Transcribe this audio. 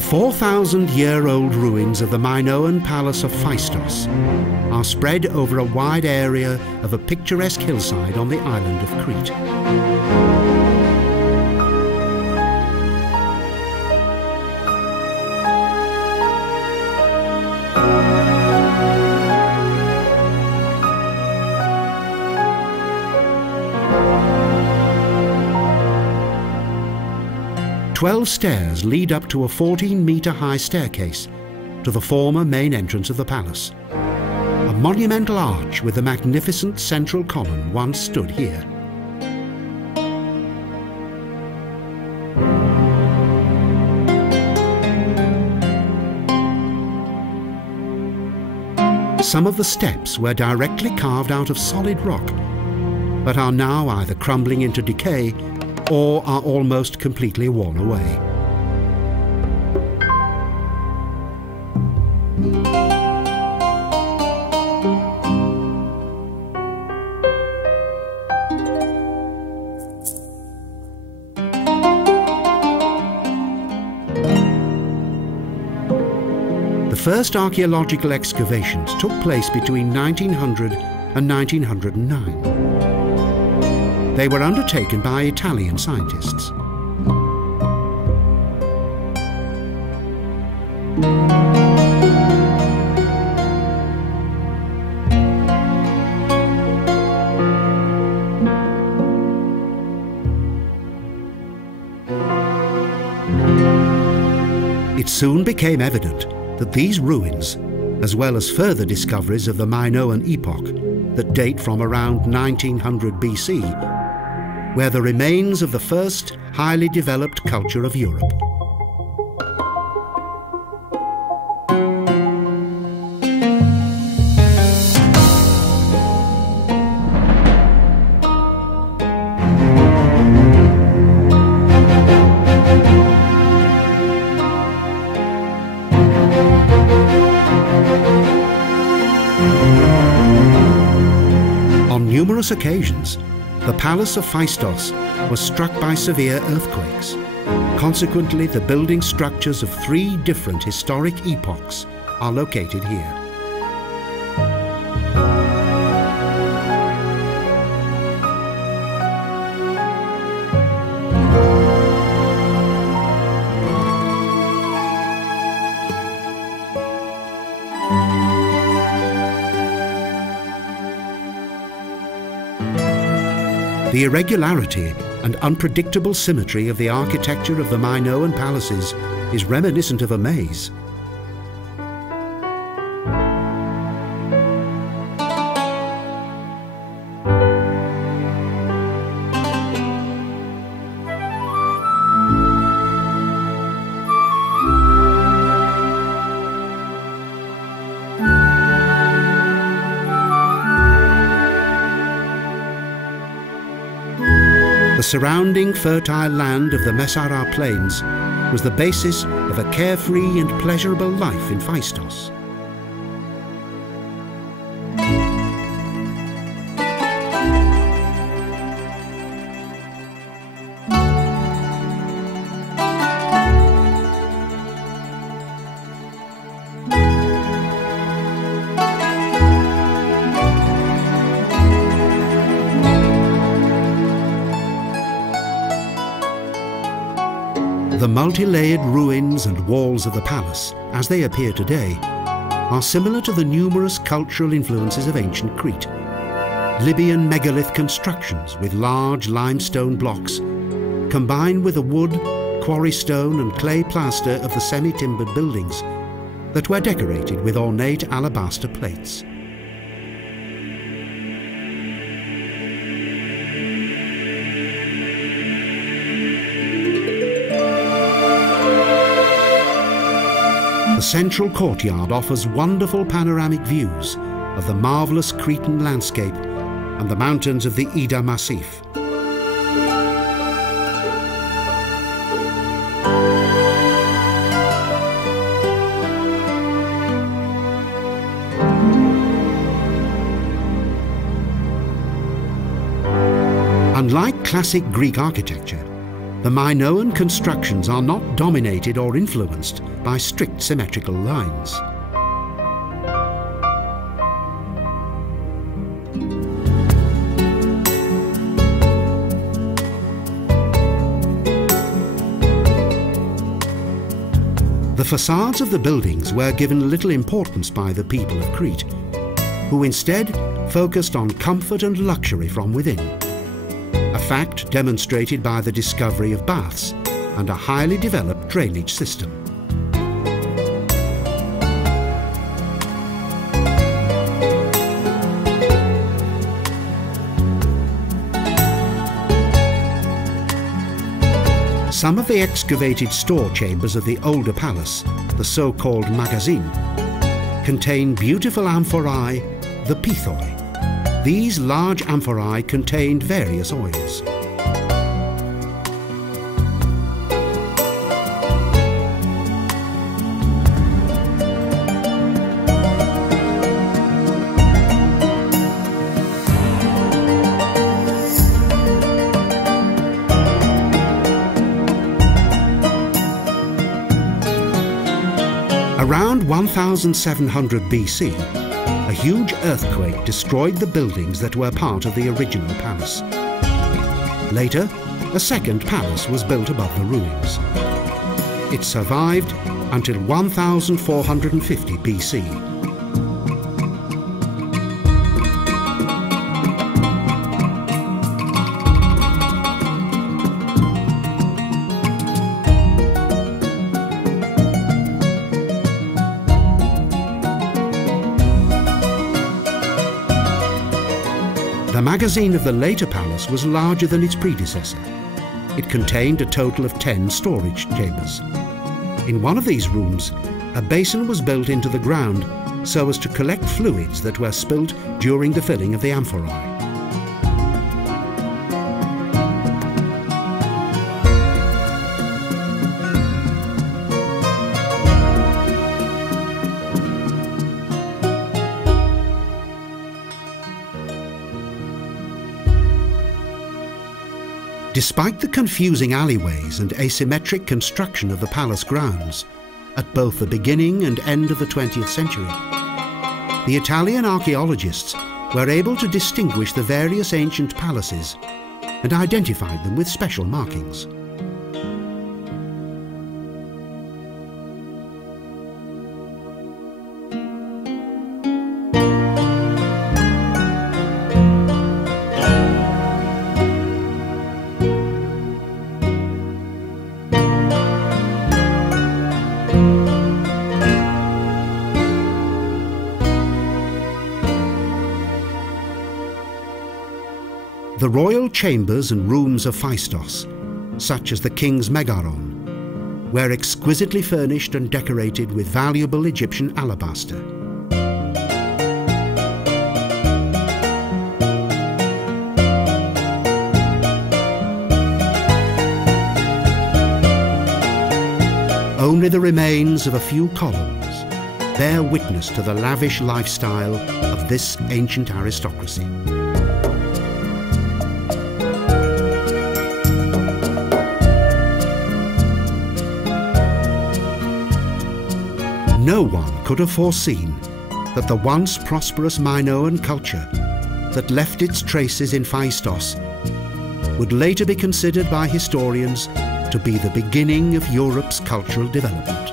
The 4,000-year-old ruins of the Minoan Palace of Phaistos are spread over a wide area of a picturesque hillside on the island of Crete. "12 stairs lead up to a 14-metre-high staircase to the former main entrance of the palace. A monumental arch with a magnificent central column once stood here. Some of the steps were directly carved out of solid rock, but are now either crumbling into decay or are almost completely worn away. The first archaeological excavations took place between 1900 and 1909. They were undertaken by Italian scientists. It soon became evident that these ruins, as well as further discoveries of the Minoan Epoch that date from around 1900 BC, were the remains of the first highly developed culture of Europe. On numerous occasions, the Palace of Phaistos was struck by severe earthquakes. Consequently, the building structures of 3 different historic epochs are located here. The irregularity and unpredictable symmetry of the architecture of the Minoan palaces is reminiscent of a maze. The surrounding fertile land of the Messara Plains was the basis of a carefree and pleasurable life in Phaistos. The multi-layered ruins and walls of the palace, as they appear today, are similar to the numerous cultural influences of ancient Crete. Libyan megalith constructions with large limestone blocks, combined with the wood, quarry stone and clay plaster of the semi-timbered buildings that were decorated with ornate alabaster plates. The central courtyard offers wonderful panoramic views of the marvellous Cretan landscape and the mountains of the Ida Massif. Unlike classic Greek architecture, The Minoan constructions are not dominated or influenced by strict symmetrical lines. The facades of the buildings were given little importance by the people of Crete, who instead focused on comfort and luxury from within, a fact demonstrated by the discovery of baths and a highly developed drainage system. Some of the excavated store chambers of the older palace, the so-called magazine, contain beautiful amphorae, the pithoi. These large amphorae contained various oils. Around 1700 BC, a huge earthquake destroyed the buildings that were part of the original palace. Later, a second palace was built above the ruins. It survived until 1450 BC. The magazine of the later palace was larger than its predecessor. It contained a total of 10 storage chambers. In one of these rooms, a basin was built into the ground so as to collect fluids that were spilt during the filling of the amphorae. Despite the confusing alleyways and asymmetric construction of the palace grounds, at both the beginning and end of the 20th century, the Italian archaeologists were able to distinguish the various ancient palaces and identified them with special markings. The royal chambers and rooms of Phaistos, such as the king's megaron, were exquisitely furnished and decorated with valuable Egyptian alabaster. Only the remains of a few columns bear witness to the lavish lifestyle of this ancient aristocracy. No one could have foreseen that the once prosperous Minoan culture that left its traces in Phaistos would later be considered by historians to be the beginning of Europe's cultural development.